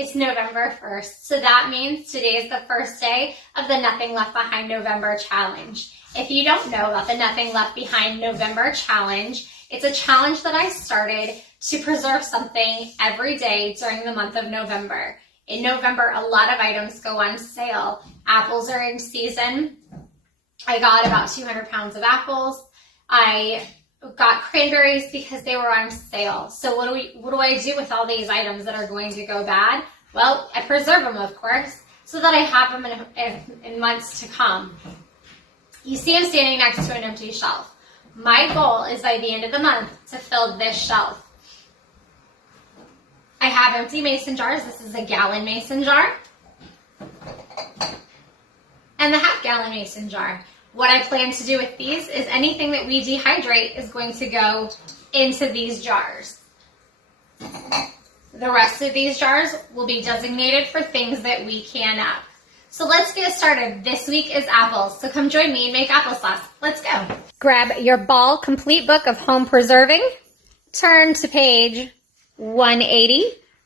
It's November 1st, so that means today is the first day of the Nothing Left Behind November Challenge. If you don't know about the Nothing Left Behind November Challenge, it's a challenge that I started to preserve something every day during the month of November. In November, a lot of items go on sale. Apples are in season. I got about 200 pounds of apples. I got cranberries because they were on sale. So what do I do with all these items that are going to go bad? Well, I preserve them, of course, so that I have them in months to come. You see I'm standing next to an empty shelf. My goal is by the end of the month to fill this shelf. I have empty mason jars. This is a gallon mason jar and the half-gallon mason jar. What I plan to do with these is anything that we dehydrate is going to go into these jars. The rest of these jars will be designated for things that we can up. So let's get started. This week is apples, so come join me and make applesauce. Let's go. Grab your Ball Complete Book of Home Preserving. Turn to page 180.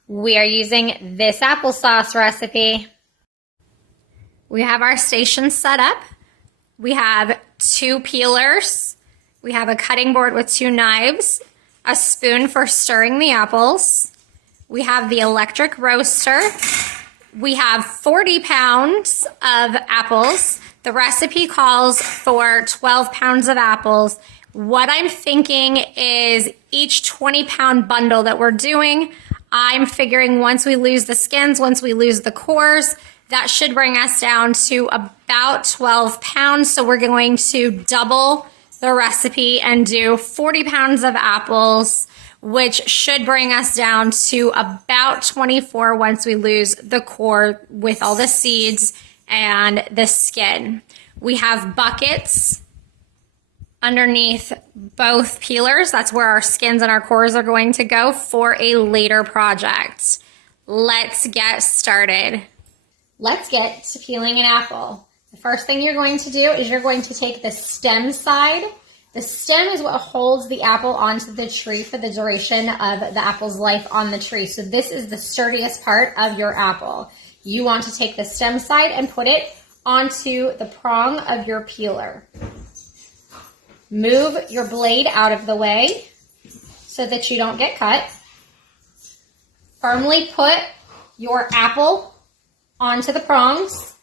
We are using this applesauce recipe. We have our station set up. We have 2 peelers. We have a cutting board with 2 knives, a spoon for stirring the apples. We have the electric roaster. We have 40 pounds of apples. The recipe calls for 12 pounds of apples. What I'm thinking is each 20-pound bundle that we're doing, I'm figuring once we lose the skins, once we lose the cores, that should bring us down to about 12 pounds. So we're going to double the recipe and do 40 pounds of apples, which should bring us down to about 24 once we lose the core with all the seeds and the skin. We have buckets underneath both peelers. That's where our skins and our cores are going to go for a later project. Let's get started. Let's get to peeling an apple. The first thing you're going to do is you're going to take the stem side. The stem is what holds the apple onto the tree for the duration of the apple's life on the tree. So this is the sturdiest part of your apple. You want to take the stem side and put it onto the prong of your peeler. Move your blade out of the way so that you don't get cut. Firmly put your apple onto the prongs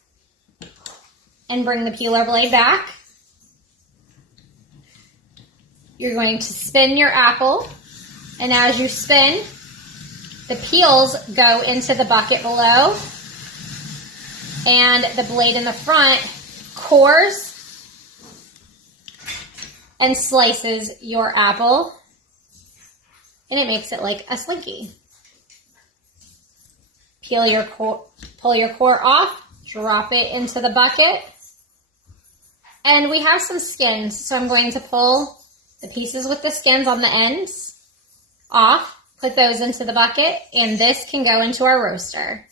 and bring the peeler blade back. You're going to spin your apple, and as you spin, the peels go into the bucket below, and the blade in the front cores and slices your apple, and it makes it like a slinky. Pull your core off, drop it into the bucket, and we have some skins, so I'm going to pull the pieces with the skins on the ends off, put those into the bucket, and this can go into our roaster.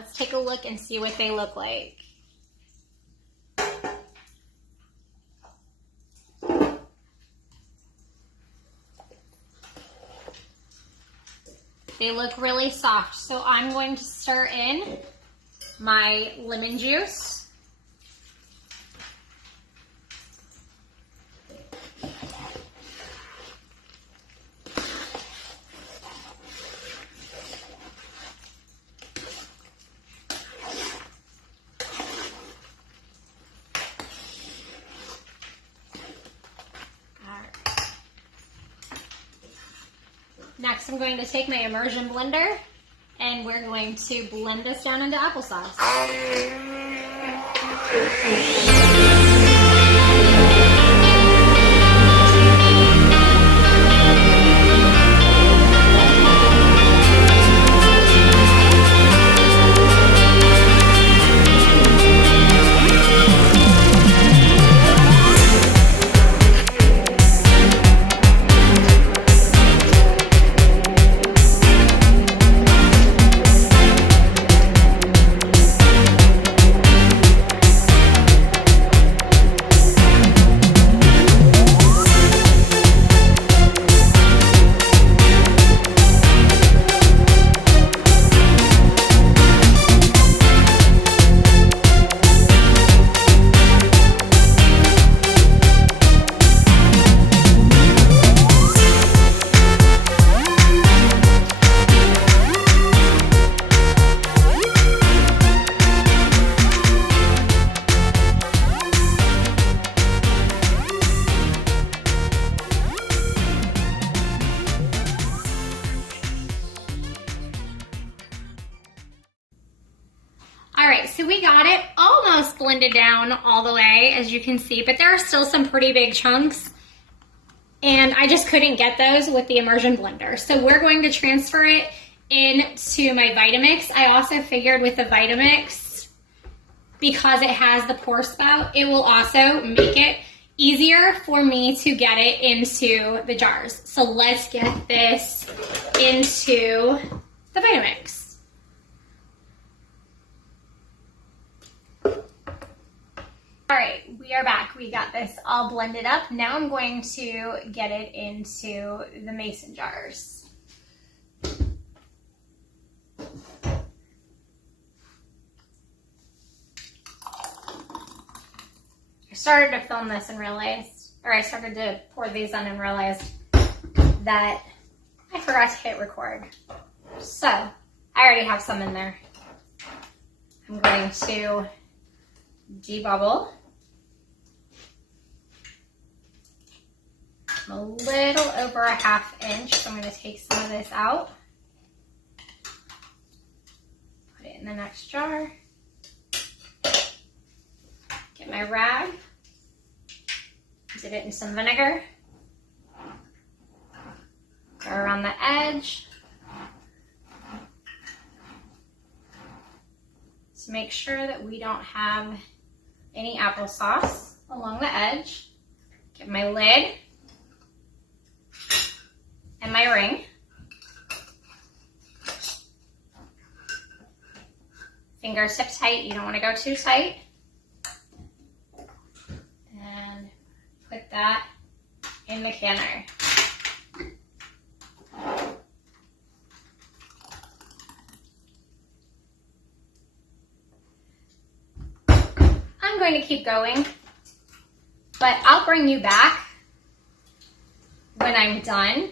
let's take a look and see what they look like. They look really soft, so I'm going to stir in my lemon juice. Next, I'm going to take my immersion blender and we're going to blend this down into applesauce. So we got it almost blended down all the way, as you can see, but there are still some pretty big chunks, and I just couldn't get those with the immersion blender. So we're going to transfer it into my Vitamix. I also figured with the Vitamix, because it has the pour spout, it will also make it easier for me to get it into the jars. So let's get this into the Vitamix. All right, we are back. We got this all blended up. Now I'm going to get it into the mason jars. I started to film this and realized, or I started to pour these on and realized that I forgot to hit record. So I already have some in there. I'm going to debubble. I'm a little over a ½ inch, so I'm going to take some of this out. Put it in the next jar. Get my rag. Dip it in some vinegar. Go around the edge. So make sure that we don't have any applesauce along the edge. Get my lid and my ring. Fingers tip tight, you don't want to go too tight. And put that in the canner. I'm going to keep going, but I'll bring you back when I'm done,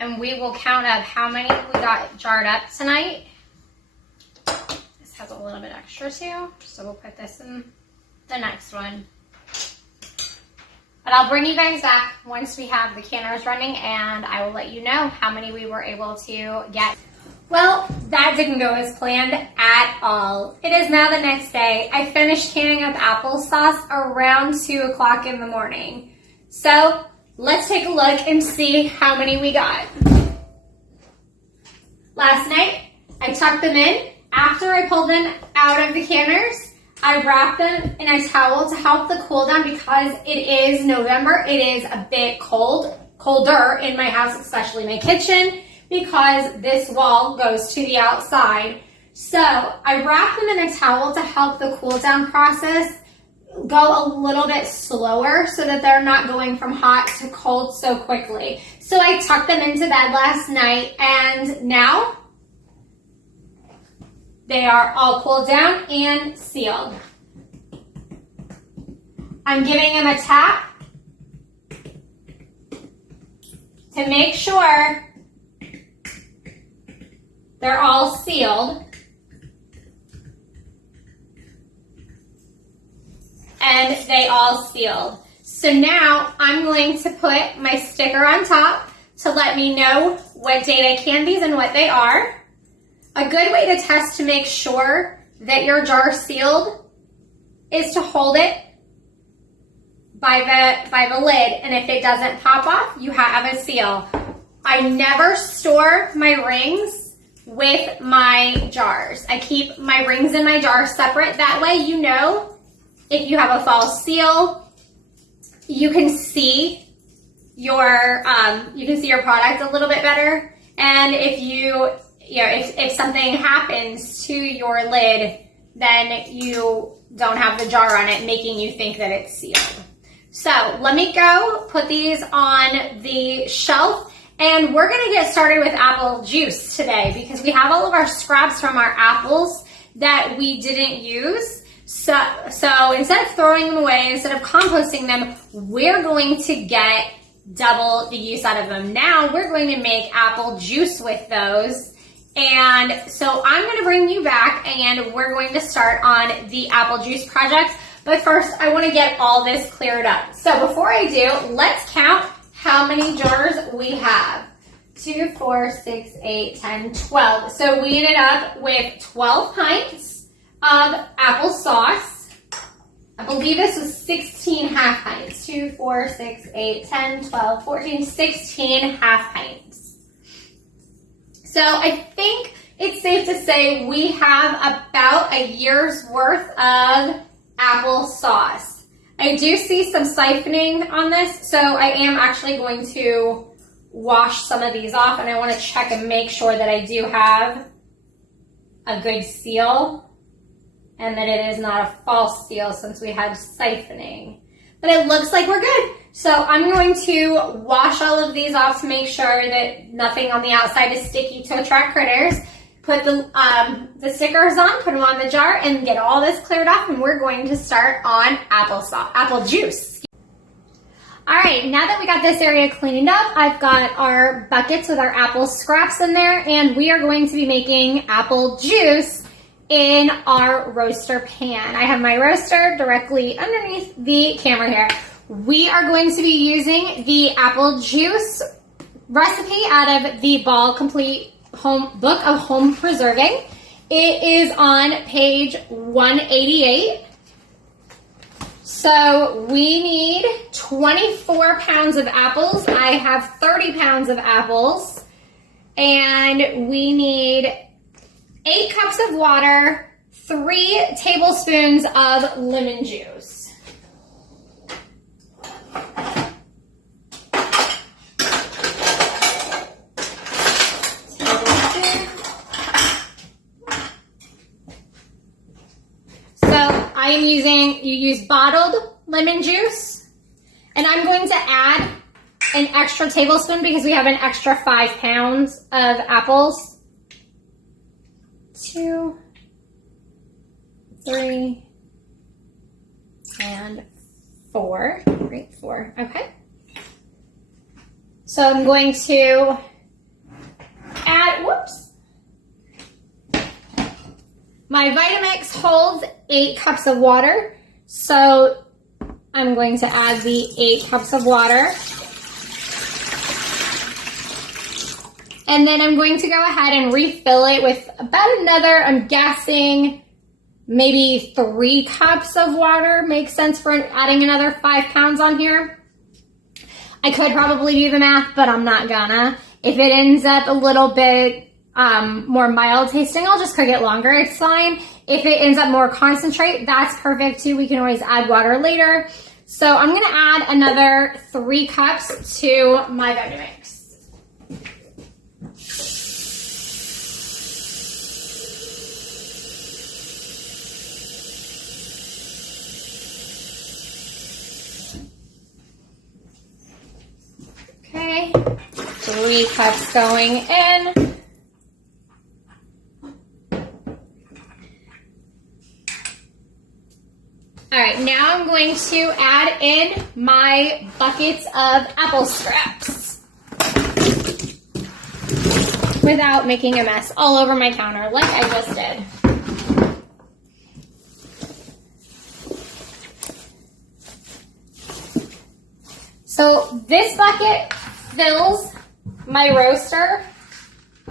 and we will count up how many we got jarred up tonight. This has a little bit extra too, so we'll put this in the next one. But I'll bring you guys back once we have the canners running, and I will let you know how many we were able to get. Well, that didn't go as planned at all. It is now the next day. I finished canning up applesauce around 2 o'clock in the morning. So let's take a look and see how many we got. Last night, I tucked them in. After I pulled them out of the canners, I wrapped them in a towel to help the cool down because it is November. It is a bit colder in my house, especially my kitchen, because this wall goes to the outside. So I wrap them in a towel to help the cool down process go a little bit slower so that they're not going from hot to cold so quickly. So I tucked them into bed last night and now they are all cooled down and sealed. I'm giving them a tap to make sure they're all sealed. And they all sealed. So now I'm going to put my sticker on top to let me know what date I canned these and what they are. A good way to test to make sure that your jar is sealed is to hold it by the lid, and if it doesn't pop off, you have a seal. I never store my rings with my jars. I keep my rings in my jar separate. That way you know if you have a false seal, you can see your product a little bit better. And if something happens to your lid, then you don't have the jar on it, making you think that it's sealed. So let me go put these on the shelf, and we're gonna get started with apple juice today because we have all of our scraps from our apples that we didn't use. So instead of throwing them away, instead of composting them, we're going to get double the use out of them. Now we're going to make apple juice with those. And so I'm going to bring you back and we're going to start on the apple juice project. But first I want to get all this cleared up. So before I do, let's count how many jars we have. 2, 4, 6, 8, 10, 12. So we ended up with 12 pints of applesauce. I believe this was 16 half pints. 2, 4, 6, 8, 10, 12, 14, 16 half pints. So I think it's safe to say we have about a year's worth of applesauce. I do see some siphoning on this, so I am actually going to wash some of these off, and I want to check and make sure that I do have a good seal and that it is not a false seal since we had siphoning. But it looks like we're good. So I'm going to wash all of these off to make sure that nothing on the outside is sticky to attract critters. Put the stickers on, put them on the jar, and get all this cleared off, and we're going to start on apple juice. All right, now that we got this area cleaned up, I've got our buckets with our apple scraps in there, and we are going to be making apple juice in our roaster pan. I have my roaster directly underneath the camera here. We are going to be using the apple juice recipe out of the Ball Complete Book of Home Preserving. It is on page 188. So we need 24 pounds of apples. I have 30 pounds of apples. And we need 8 cups of water, 3 tablespoons of lemon juice. You use bottled lemon juice, and I'm going to add an extra tablespoon because we have an extra 5 pounds of apples. 2, 3, and 4. Great, 4. Okay. So I'm going to add, my Vitamix holds 8 cups of water, so I'm going to add the 8 cups of water. And then I'm going to go ahead and refill it with about another, I'm guessing, maybe 3 cups of water. Makes sense for adding another 5 pounds on here. I could probably do the math, but I'm not gonna. If it ends up a little bit more mild tasting, I'll just cook it longer. It's fine. If it ends up more concentrate, that's perfect too. We can always add water later. So I'm going to add another 3 cups to my Vitamix. 1, 3 cups going in. All right, now I'm going to add in my buckets of apple scraps without making a mess all over my counter like I just did. So this bucket fills my roaster.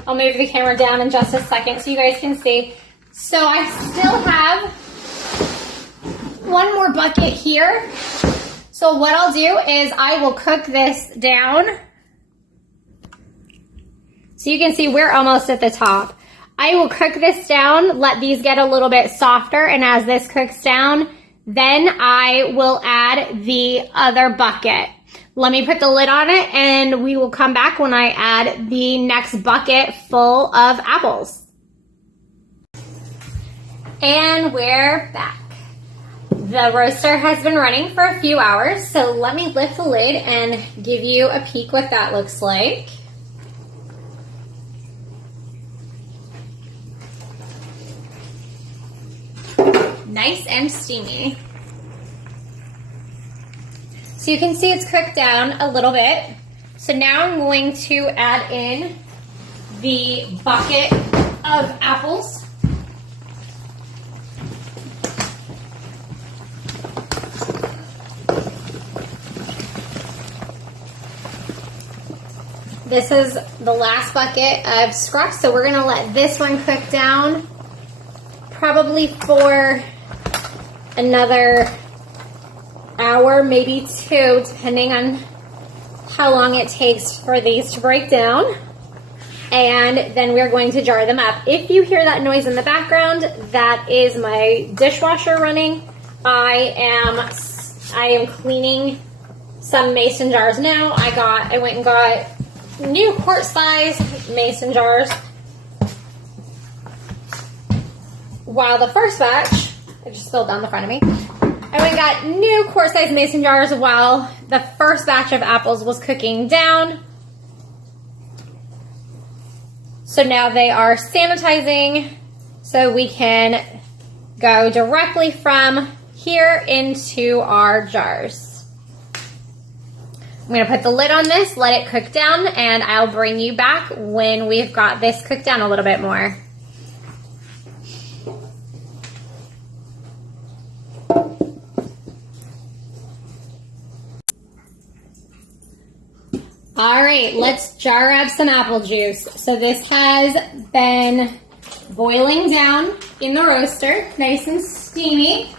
I'll move the camera down in just a second so you guys can see. So I still have one more bucket here. So what I'll do is I will cook this down. So you can see we're almost at the top. I will cook this down, let these get a little bit softer, and as this cooks down, then I will add the other bucket. Let me put the lid on it and we will come back when I add the next bucket full of apples. And we're back. The roaster has been running for a few hours, so let me lift the lid and give you a peek what that looks like. Nice and steamy. So you can see it's cooked down a little bit. So now I'm going to add in the bucket of apples. This is the last bucket of scraps, so we're gonna let this one cook down probably for another hour, maybe 2, depending on how long it takes for these to break down. And then we're going to jar them up. If you hear that noise in the background, that is my dishwasher running. I am cleaning some mason jars now. I went and got new quart-size mason jars. While the first batch, I just spilled down the front of me. I went and got new quart-size mason jars while the first batch of apples was cooking down. So now they are sanitizing so we can go directly from here into our jars. I'm going to put the lid on this, let it cook down, and I'll bring you back when we've got this cooked down a little bit more. All right, let's jar up some apple juice. So this has been boiling down in the roaster, nice and steamy.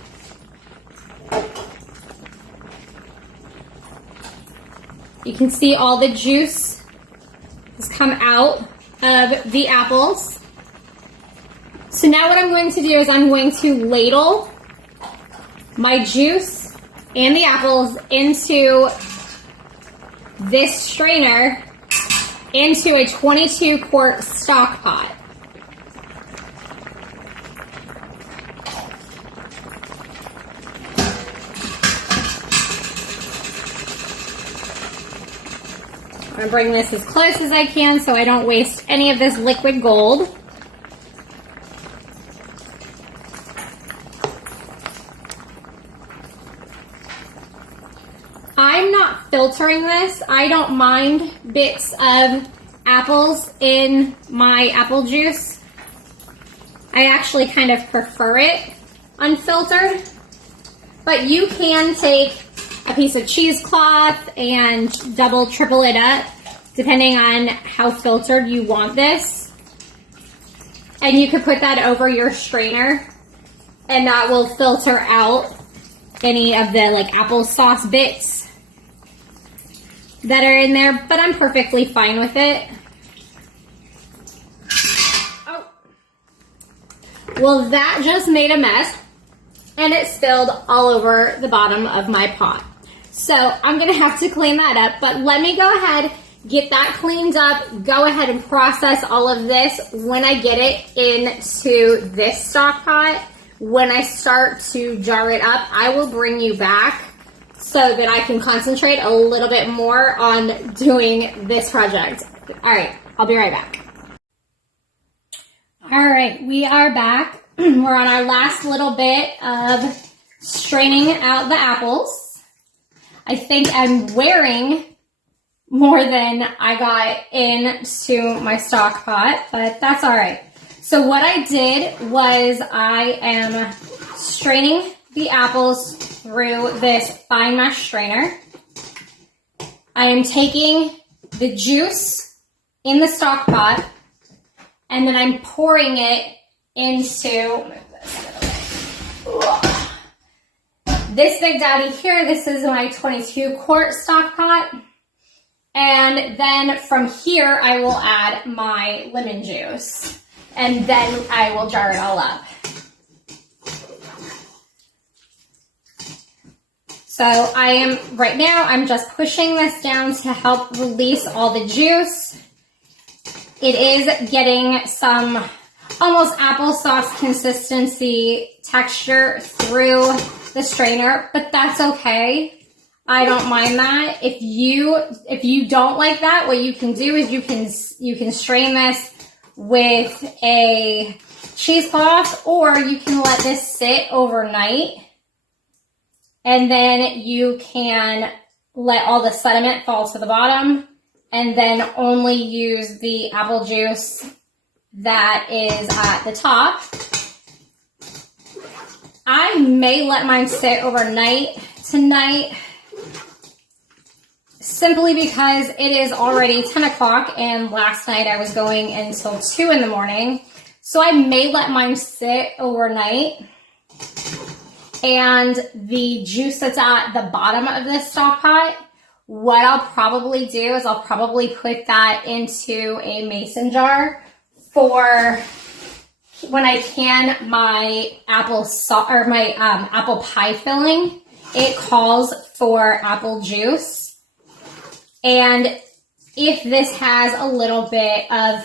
You can see all the juice has come out of the apples. So now what I'm going to do is I'm going to ladle my juice and the apples into this strainer into a 22 quart stock pot. I'm going to bring this as close as I can so I don't waste any of this liquid gold. I'm not filtering this. I don't mind bits of apples in my apple juice. I actually kind of prefer it unfiltered. But you can take a piece of cheesecloth and triple it up, depending on how filtered you want this. And you could put that over your strainer, and that will filter out any of the applesauce bits that are in there, but I'm perfectly fine with it. Oh. Well, that just made a mess, and it spilled all over the bottom of my pot. So I'm gonna have to clean that up, but let me go ahead, get that cleaned up, go ahead and process all of this when I get it into this stock pot. When I start to jar it up, I will bring you back so that I can concentrate a little bit more on doing this project. All right, I'll be right back. All right, we are back. We're on our last little bit of straining out the apples. I think I'm wearing more than I got into my stock pot, but that's all right. So what I did was I am straining the apples through this fine mesh strainer. I am taking the juice in the stock pot and then I'm pouring it into this big daddy here. This is my 22-quart stock pot. And then from here, I will add my lemon juice. And then I will jar it all up. So right now, I'm just pushing this down to help release all the juice. It is getting some almost applesauce consistency texture through the strainer, but that's okay. I don't mind that. If you don't like that, what you can do is you can strain this with a cheesecloth, or you can let this sit overnight, and then you can let all the sediment fall to the bottom, and then only use the apple juice that is at the top. I may let mine sit overnight tonight, simply because it is already 10 o'clock and last night I was going until 2 in the morning. So I may let mine sit overnight. And the juice that's at the bottom of this stock pot, what I'll probably do is I'll probably put that into a mason jar for when I can my apple pie filling. It calls for apple juice. And if this has a little bit of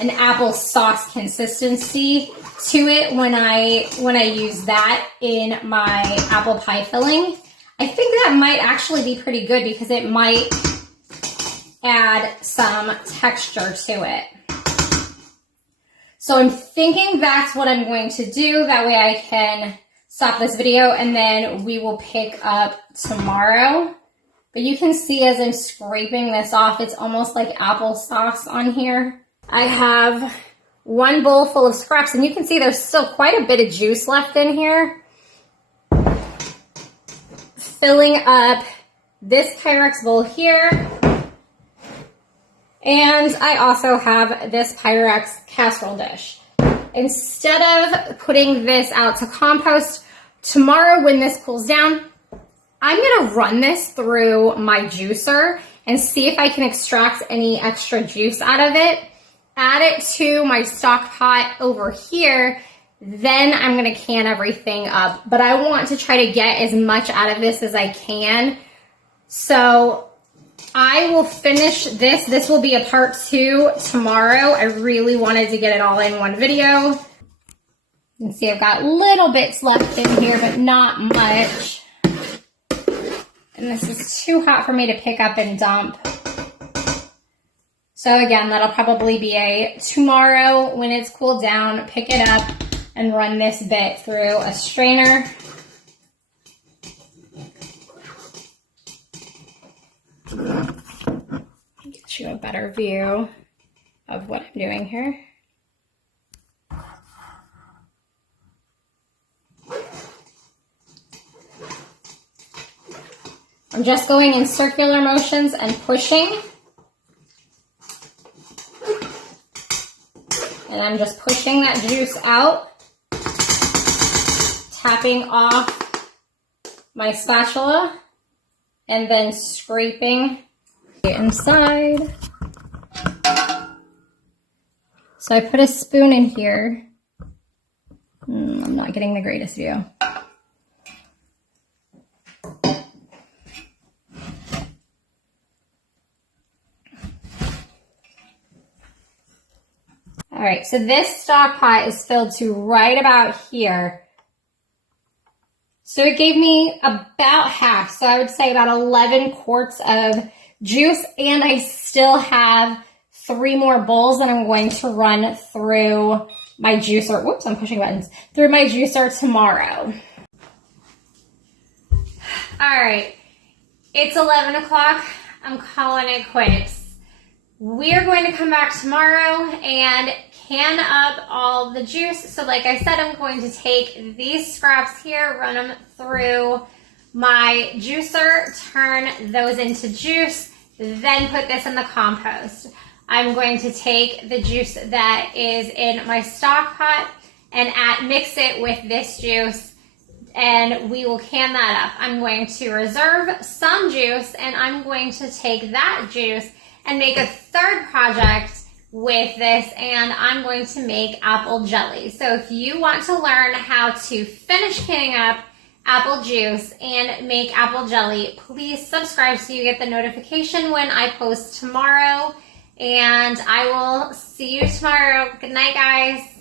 an applesauce consistency to it when I use that in my apple pie filling, I think that might actually be pretty good because it might add some texture to it. So I'm thinking that's what I'm going to do. That way I can stop this video and then we will pick up tomorrow. But you can see as I'm scraping this off, it's almost like applesauce on here. I have one bowl full of scraps, and you can see there's still quite a bit of juice left in here. Filling up this Pyrex bowl here. And I also have this Pyrex casserole dish. Instead of putting this out to compost, tomorrow when this cools down, I'm gonna run this through my juicer and see if I can extract any extra juice out of it, add it to my stock pot over here, then I'm gonna can everything up. But I want to try to get as much out of this as I can. So I will finish this. This will be a part 2 tomorrow. I really wanted to get it all in one video. You can see I've got little bits left in here, but not much. And this is too hot for me to pick up and dump. So again, that'll probably be a tomorrow when it's cooled down, pick it up and run this bit through a strainer. Get you a better view of what I'm doing here. I'm just going in circular motions and pushing. And I'm just pushing that juice out, tapping off my spatula, and then scraping it inside. So I put a spoon in here. I'm not getting the greatest view. All right, so this stock pot is filled to right about here. So it gave me about half. So I would say about 11 quarts of juice, and I still have 3 more bowls that I'm going to run through my juicer. Whoops, I'm pushing buttons. Through my juicer tomorrow. All right, it's 11 o'clock. I'm calling it quits. We're going to come back tomorrow and can up all the juice. So like I said, I'm going to take these scraps here, run them through my juicer, turn those into juice, then put this in the compost. I'm going to take the juice that is in my stock pot and mix it with this juice, and we will can that up. I'm going to reserve some juice, and I'm going to take that juice and make a third project with this, and I'm going to make apple jelly. So if you want to learn how to finish canning up apple juice and make apple jelly, please subscribe so you get the notification when I post tomorrow. And I will see you tomorrow. Good night, guys.